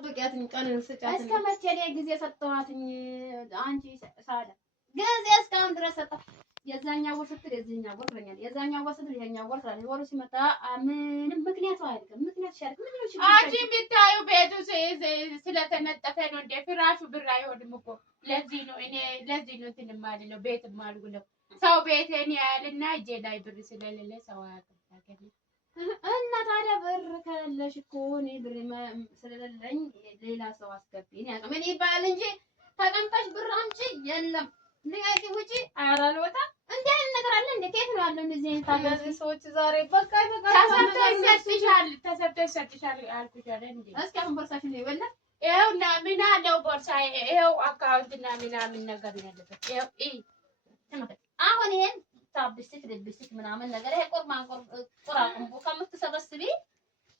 ጠብቂያትኝ ቀን ስጫት እስከ መቼ ላይ ጊዜ ሰጠኋትኝ? አንቺ ሳለ ጊዜ እስካሁን ድረስ ሰጠሁ። የዛኛው ወር ስትል የዚህኛው ወር ትለኛለች፣ የዛኛው ወር ስትል ይሄኛው ወር ትላለች። ወሩ ሲመጣ ምንም ምክንያቱ አይደለም። ምክንያት ሲያልቅ ምን ነው ችግር? አንቺ የምታዩ ቤቱ ስለተነጠፈ ነው እንደ ፍራሹ ብር አይሆንም እኮ። ለዚህ ነው እኔ ለዚህ ነው እንትን የማልለው ቤት የማልውለው። ሰው ቤቴን ያያልና እጄ ላይ ብር ስለሌለ ሰው አያውቅም። እና ታዲያ ብር ከሌለሽ እኮ እኔ ብር ስለሌለኝ ሌላ ሰው አስገቢ ነው ያውቃል። ምን ይባላል እንጂ ተቀምጠሽ ብር አምጪ የለም ልቀቂ ውጪ ኧረ አልወጣም። እንዲህ አይነት ነገር አለ እንዴ? ከየት ነው ያለው እንደዚህ አይነት ታዲያ? እነዚህ ሰዎች ዛሬ በቃ ተሰጥቶ ይሰጥሻል አልኩሽ አይደል እንዴ? እስኪ አሁን ቦርሳሽን ነው የበላ ይኸው እና ምን አለው ቦርሳዬ? ይኸው አካውንት እና ምናምን ነገር ነው ያለበት። ይኸው አሁን ይሄን ታብስክ ልብስክ ምናምን ነገር ይሄ ቁራቁምቦ ከምትሰበስቢ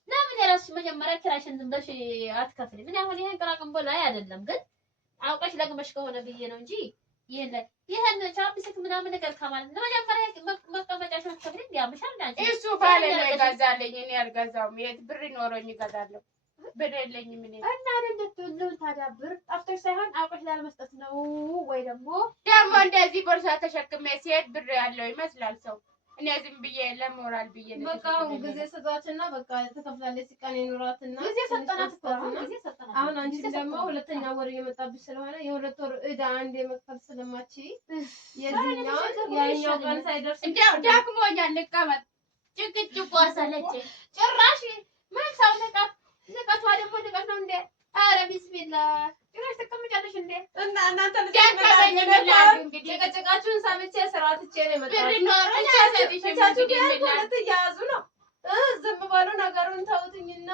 ለምን የራስሽ መጀመሪያ ኪራይሽን ዝም ብለሽ አትከፍልም? ምን አሁን ይሄን ቁራቁምቦ ላይ አይደለም ግን አውቀሽ ለግመሽ ከሆነ ብዬ ነው እንጂ ይሄን ቻፕስቲክ ምናምን ነገር ከማለት ለመጀመሪያ መቀመጫሽን አትከፍልም? ያምሻል አንቺ። እሱ ባለ ነው ይገዛልኝ፣ እኔ አልገዛውም። የት ብር ኖሮኝ ይገዛለሁ? ብር የለኝም እኔ። እና እንደትሉን ታዲያ ብር ጠፍቶሽ ሳይሆን አውቀሽ ላለመስጠት ነው ወይ ደግሞ እንደዚህ ቦርሳ ተሸክሜ ሲሄድ ብር ያለው ይመስላል ሰው። እኔ ዝም ብዬ ለሞራል ብዬ ነው። በቃ አሁን ጊዜ ስጧትና በቃ ተከፍላለች። ቀን ይኖራትና ጊዜ ሰጠናት እኮ ጊዜ ሰጠናት። አሁን አንቺ ደግሞ ሁለተኛ ወር እየመጣብሽ ስለሆነ የሁለት ወር ዕዳ አንዴ መክፈል ስለማቺ የዚህኛው ያኛው ቀን ሳይደርስ እንደው ዳክሞኛል። ልቀመጥ ጭቅጭቁ አሰለቸኝ ጭራሽ ምን ሰው ንቀቷ ደግሞ ንቀት ነው እንዴ? ኧረ ቢስሚላ ጭራሽ ተቀምጫለሽ እንዴ? እና እናንተ እንግዲህ ጨቀጨቃችሁን ሰምቼ ስራ ትቼ ነው የመጣሁት። ብር ኖሮኝ ሁለት እያያዙ ነው። ዝም ባሉ ነገሩን ተውትኝና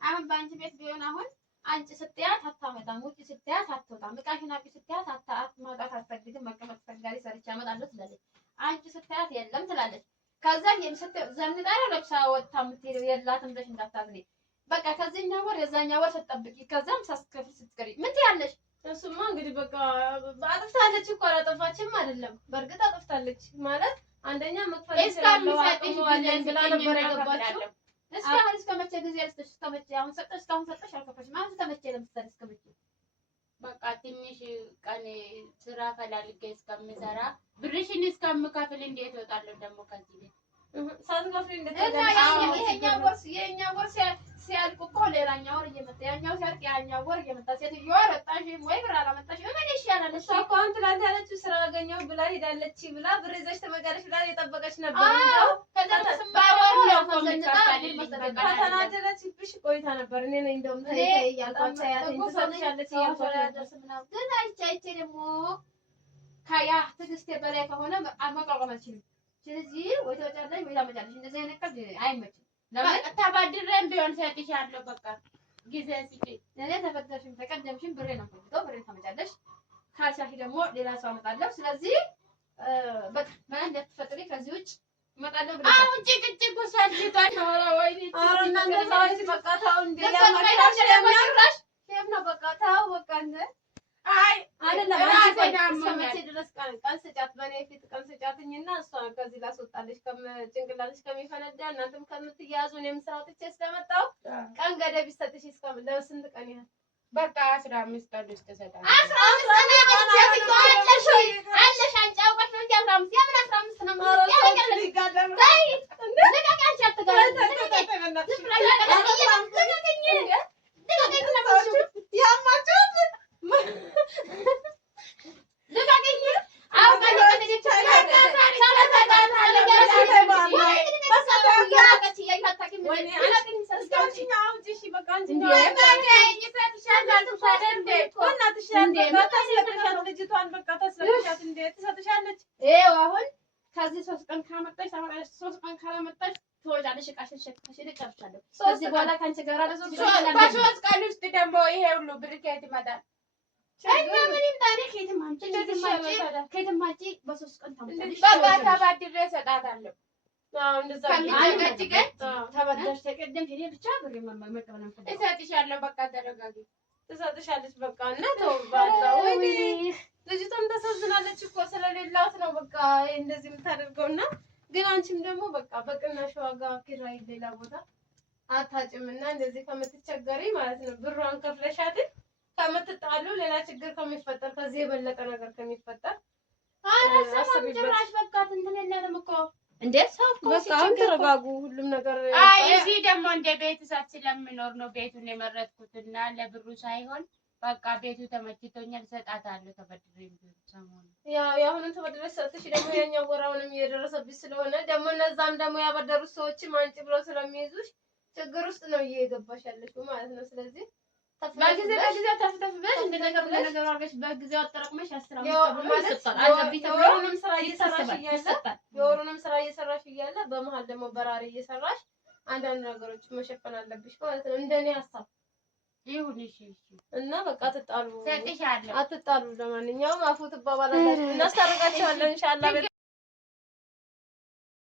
አሁን በአንቺ ቤት ቢሆን አሁን አንቺ ስትያት አታመጣም፣ ውጭ ስትያት አትወጣም፣ እቃሽን አውጪ ስትያት ማውጣት አትፈልግም፣ መቀመጥ ትፈልጋለች፣ ሰርቼ አመጣለሁ ትላለች። አንቺ ስትያት የለም ትላለች። ከዛ ዘንጣ ነው ለብሳ ወጥታ የምትሄደው የላትም ብለሽ እንዳታዝኒ። በቃ ከዚህኛው ወር የዛኛው ወር ስትጠብቂ ከዛም ሳስከፍል ስትቀሪ ምን ትያለሽ? እሱማ እንግዲህ በቃ አጥፍታለች እኮ አላጠፋችም አይደለም። በእርግጥ አጥፍታለች ማለት አንደኛ መክፈል እስከሚሰጥሽ ብላ ነበር የገባችው። እስካሁን እስከ መቼ ጊዜ ያልስተሽ? እስከ መቼ አሁን ሰጠሽ? እስካሁን ሰጠሽ አልከፈሽም። አሁን እስከ መቼ ለምሳሌ እስከ መቼ? በቃ ትንሽ ቀን ስራ ፈላልጌ እስከምሰራ ብርሽን እስከምከፍል እንዴት እወጣለሁ ደግሞ ከዚህ ቤት? ሳትከፍል እንዴት የኛ ወር ሲያልቅ እኮ ሌላኛው ወር እየመጣ ያኛው ሲያልቅ ያኛው ወር እየመጣ ሴትዮዋ አልወጣሽም ወይ ብር አላመጣሽም? ምን ይሻላል? እሷ እኮ አሁን ትናንት ያለችው ስራ አገኘሁ ብላ ሄዳለች ብላ ብር ይዘሽ ትመጫለሽ ብላ የጠበቀች ነበር። ከተናደረችብሽ ቆይታ ነበር። እኔ ነኝ እንደውም እያልኳት ትሰጥሻለች ግን አይቼ ደግሞ ከያ ትዕግስቴ በላይ ከሆነ መቋቋም አልችልም። ስለዚህ ወይ ተወጫለሽ ወይ ታመጫለሽ። እንደዚህ አይነት ቀልድ አይመችም። ተበድሬም ቢሆን ሰጥሻለሁ። በቃ ጊዜ ስጪኝ። እኔ ተበደርሽም ተቀደምሽም ብሬ ነው የምፈልገው። ብሬ ታመጫለሽ። ካልሻሽ ደግሞ ሌላ ሰው አመጣለሁ። ስለዚህ በቃ ምንም እንዳትፈጥሪ ከዚህ ውጭ እመጣለሁ ብለሽ አሁን ጭቅጭቁ ሰልችቶኝ ነው። ወይኔ እናንተ ሰዎች በቃ ተው እንደ ያማራሽ ሼፍ ነው በቃ ተው በቃ እንደ አይ አይደለም እስከመቼ ድረስ ቀን ስጫት በእኔ ፊት ቀን ስጫትኝና እሷ ከዚህ ላስወጣለች ጭንቅላትሽ ከሚፈነዳ እናንተም ከምትያዙ እኔም ስራ ወጥቼ ስለመጣሁ ቀን ገደብ ይሰጥሽ ለስንት ቀን ያህል? በቃ 15 ቀን ውስጥ እሰጣለሁ። 15 ቀን አለሽ አንቺ አውቀሽ ነው እንጂ 15 የምን 15 ነው አሁን ከዚህ 3 ቀን ካመጣሽ 3 ቀን ካላመጣሽ ትወጫለሽ። እቃሽን ሸክፈሽ ልጨርሻለሁ። ከዚህ በኋላ ካንቺ ጋር በ3 ቀን ውስጥ ደግሞ ይሄ ሁሉ ብር ከየት ይመጣል? እና ምንም ታሪክ ከየትም አምጪ ከየትም አምጪ በ3 ቀን ታመጣለሽ። በቃ ተበድሬ እሰጣታለሁ። እንደዛ ተበደርሽ ተቀደምሽ እኔ ብቻ ብር መቀበል ነው እሰጥሻለሁ። በቃ ተረጋጊ። ትሰጥሻለች በቃ እና ተው ባታ ወይ ልጅቷም ተሳዝናለች እኮ ስለሌላት ነው በቃ እንደዚህ የምታደርገውና ግን አንቺም ደግሞ በቃ በቅናሽ ዋጋ ኪራይ ሌላ ቦታ አታጭምና እንደዚህ ከምትቸገሪ ማለት ነው ብሯን ከፍለሻት ከምትጣሉ ሌላ ችግር ከሚፈጠር ከዚህ የበለጠ ነገር ከሚፈጠር ጭራሽ በቃ እንትን የለንም እኮ እንዴ ሰው እኮ በቃ አሁን ተረጋጉ። ሁሉም ነገር አይ እዚህ ደግሞ እንደ ቤተሰብ ስለምኖር ነው ቤቱን የመረጥኩትና ለብሩ ሳይሆን በቃ ቤቱ ተመችቶኛል እሰጣታለሁ ተበድሬ ሰሞኑን ያው የአሁኑን ተበድረሽ ሰጥሽ ደግሞ የኛው ወራውንም እየደረሰብሽ ስለሆነ ደግሞ እነዛም ደግሞ ያበደሩት ሰዎችም አንቺ ብለው ስለሚይዙሽ ችግር ውስጥ ነው እየገባሽ ያለሽው ማለት ነው። ስለዚህ በጊዜው ተፍተፍ ብለሽ እንደ ነገር አድርገሽ በጊዜው አጠራቅመሽ 10 የወሩንም ስራ እየሰራሽ እያለ በመሀል ደግሞ በራሪ እየሰራሽ አንዳንድ ነገሮች መሸፈን አለብሽ ማለት ነው። እንደኔ ሀሳብ ይሁን። እሺ እና በቃ አትጣሉ፣ ሰጥሻለሁ። አትጣሉ። ለማንኛውም አፉ ትባባላላችሁ፣ እናስታርቃቸዋለን ኢንሻአላህ።